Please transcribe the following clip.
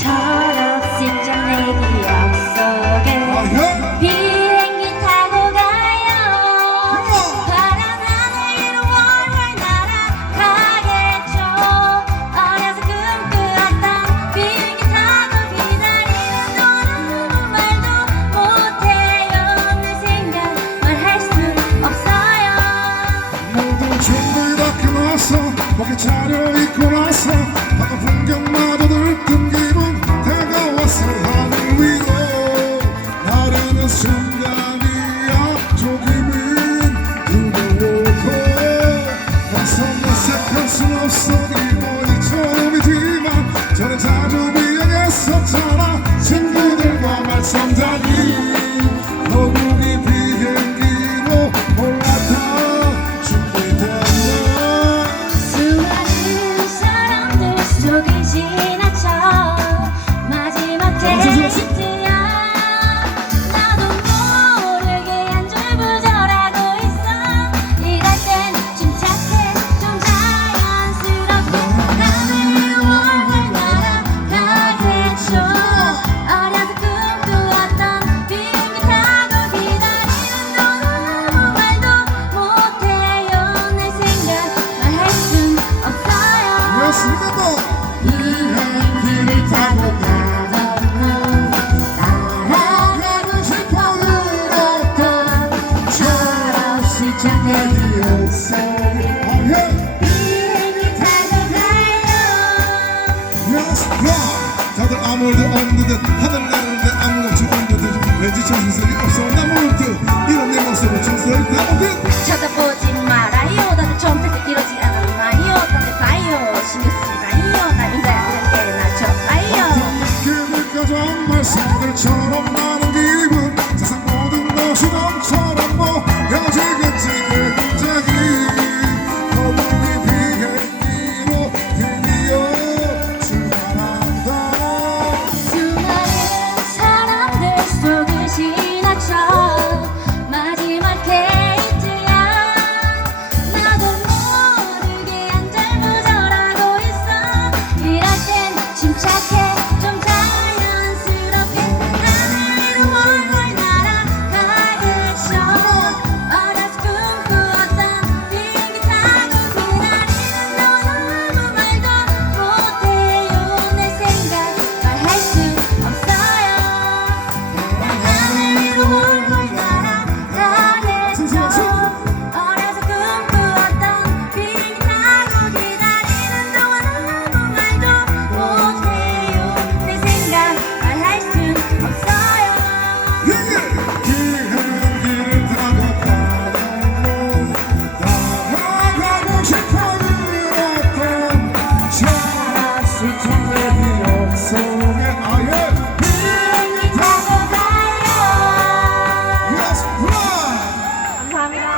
철없이 짠내 기억 속에 비행기 타고 가요. 파란 하늘 위로 월월 날아가겠죠 어려서 꿈꾸었던 비행기 타고 기다리는 동안 아무 말도 못해요. 내 생각할 수 없어요. 입고 나서 바다 풍경만 Tutti amurdu ondudu Hanımlarında amurdu ondudu Reji çözümleri o sonunda murdu İranlı masum çözümleri tanıdık shine.